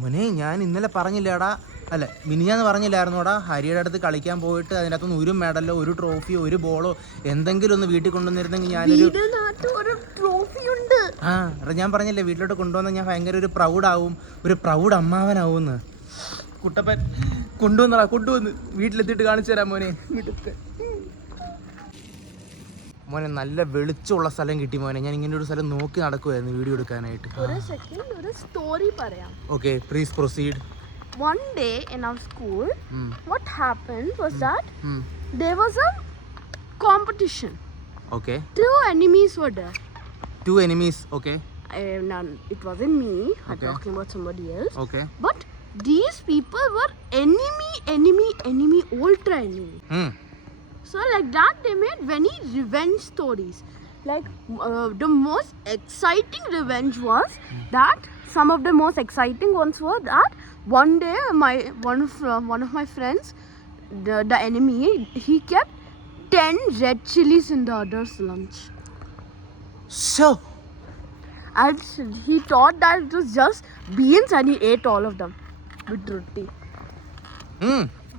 മോനെ ഞാൻ ഇന്നലെ പറഞ്ഞില്ലേടാ, അല്ല മിനിഞ്ഞാന്ന് പറഞ്ഞില്ലായിരുന്നോടാ, ഹരിയുടെ അടുത്ത് കളിക്കാൻ പോയിട്ട് അതിൻ്റെ അകത്തുനിന്ന് ഒരു മെഡലോ ഒരു ട്രോഫിയോ ഒരു ബോളോ എന്തെങ്കിലും ഒന്ന് വീട്ടിൽ കൊണ്ടുവന്നിരുന്നെങ്കിൽ ഞാനൊരു ഞാൻ പറഞ്ഞില്ലേ വീട്ടിലോട്ട് കൊണ്ടുവന്നാൽ ഞാൻ ഭയങ്കര ഒരു പ്രൗഡാവും, ഒരു പ്രൗഡ് അമ്മാവനാവുമെന്ന്. കുട്ടപ്പൻ കൊണ്ടുവന്ന് വീട്ടിലെത്തിയിട്ട് കാണിച്ചു തരാം മോനെ. മോനെ നല്ല വെളിച്ചമുള്ള സ്ഥലം കിട്ടി മോനെ. ഞാൻ ഇങ്ങനെ ഒരു സ്ഥലം നോക്കി നടക്കുമായിരുന്നു വീഡിയോ എടുക്കാനായിട്ട്. ഒരു സ്റ്റോറി പറയാം. Okay, please proceed. One day in our school, what happened was that there was a competition. Okay. Two enemies were there. Two enemies, okay. It wasn't me. I'm talking about somebody else. Okay. But these people were enemy, ultra enemy. So like that they made many revenge stories. Like the most exciting revenge was that some of the most exciting ones were that one day one of my friends, the enemy, he kept 10 red chilies in the other's lunch. So And he thought that it was just beans and he ate all of them with roti.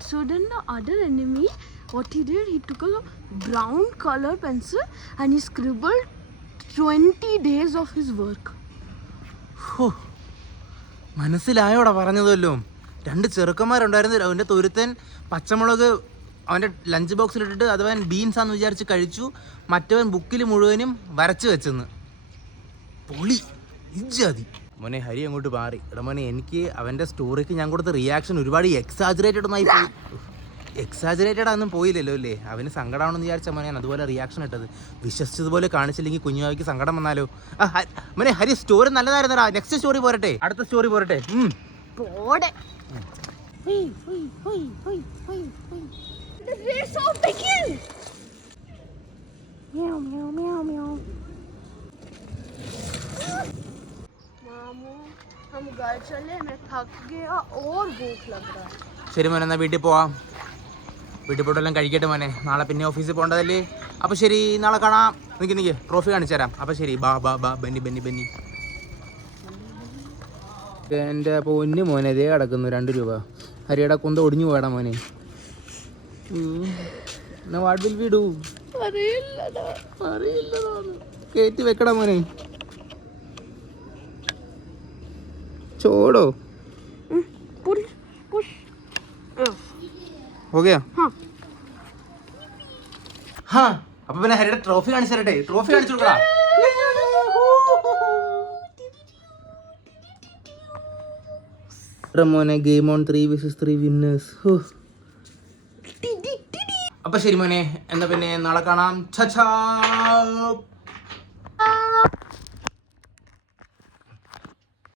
So then the other enemy, what he did, he took a brown color pencil and he scribbled 20 days of his work. മനസ്സിലായോടാ പറഞ്ഞതല്ലോ. രണ്ട് ചെറുക്കന്മാരുണ്ടായിരുന്നു. അവൻ്റെ തൊരുത്തൻ പച്ചമുളക് അവൻ്റെ lunch ബോക്സിലിട്ടിട്ട് അതവൻ ബീൻസാന്ന് വിചാരിച്ച് കഴിച്ചു. മറ്റവൻ ബുക്കിൽ മുഴുവനും വരച്ച് വെച്ചെന്ന്. പൊളി ഇജ്ജാതി. മോനെ ഹരി അങ്ങോട്ട് മാറി. എടാ മോനെ, എനിക്ക് അവൻ്റെ സ്റ്റോറിക്ക് ഞാൻ കൊടുത്ത റിയാക്ഷൻ ഒരുപാട് എക്സാജറേറ്റഡ് ഒന്നും പോയില്ലല്ലോ അല്ലേ. അവന് സങ്കടമാണെന്ന് വിചാരിച്ച മോനെ ഞാൻ അതുപോലെ റിയാക്ഷൻ ഇട്ടത്. വിശ്വസിച്ചതുപോലെ കാണിച്ചില്ലെങ്കിൽ കുഞ്ഞുവാവിക്ക് സങ്കടം വന്നാലോ. മോനെ ഹരി, സ്റ്റോറി നല്ലതായിരുന്നടാ. നെക്സ്റ്റ് സ്റ്റോറി പോരട്ടെ, അടുത്ത സ്റ്റോറി പോരട്ടെ. ശരി മോനെ, എന്നാ വീട്ടിൽ പോവാം. വീട്ടിൽ പോയിട്ടെല്ലാം കഴിക്കട്ടെ മോനെ. നാളെ പിന്നെ ഓഫീസിൽ പോകേണ്ടതല്ലേ. അപ്പോൾ ശരി, നാളെ കാണാം. നിൽക്ക് ട്രോഫി കാണിച്ചു തരാം. അപ്പോൾ ശരി, ബന്നി. എൻ്റെ പൊന്നു മോനെ, ഇതേ കിടക്കുന്നു 2 രൂപ. ഹരിയുടെ കുന്ത ഒടിഞ്ഞു പോയടാ മോനെ. What will we do? അറിയില്ലതാണ്. കയറ്റി വെക്കടാ മോനെ. ചോടോ ഓക്കെയാ? അപ്പൊ പിന്നെ ഹരിയുടെ ട്രോഫി കാണിച്ചു തരട്ടെ. ട്രോഫി കാണിച്ചു കൊടുക്കടാ. മോനെ, ഗെയിം ഓൺ 3 vs 3 വിന്നേഴ്സ്. അപ്പൊ ശരി മോനെ, എന്നാ പിന്നെ നാളെ കാണാം.